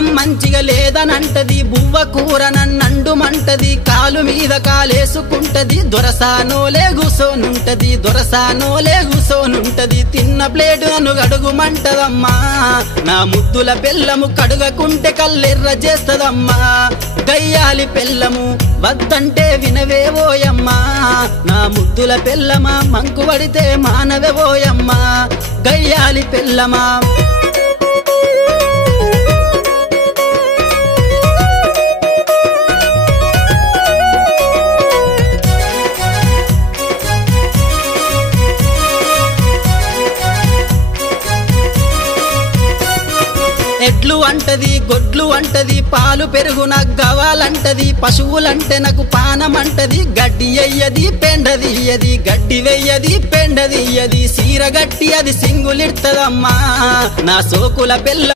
పానం మంచిగా లేదనంటది బువ్వ కూర నన్నండుమంటది కాలు మీద కాలేసుకుంటది దొరసానోలే కూసోనుంటది తిన్న ప్లేటు నన్ను గడుగుమంటదమ్మా నా ముద్దుల పెళ్ళము కడుగకుంటే కల్లెర్ర చేస్తదమ్మా గయ్యాలి పెళ్ళము వద్దంటే వినవేవోయమ్మా నా ముద్దుల పెళ్ళమా మంకు పడితే మానవేవోయమ్మా గయ్యాలి పెళ్ళమా ఎడ్లు అంటది గొడ్లు అంటది పాలు పెరుగు నాకు కావాలంటది పశువులంటే నాకు పానమంటది గడ్డి అయ్యది పెండదియ్యది గడ్డి వెయ్యది పెండదియ్యది సీర గట్టి అది సింగులిడ్తదమ్మా నా సోకుల పెళ్ళ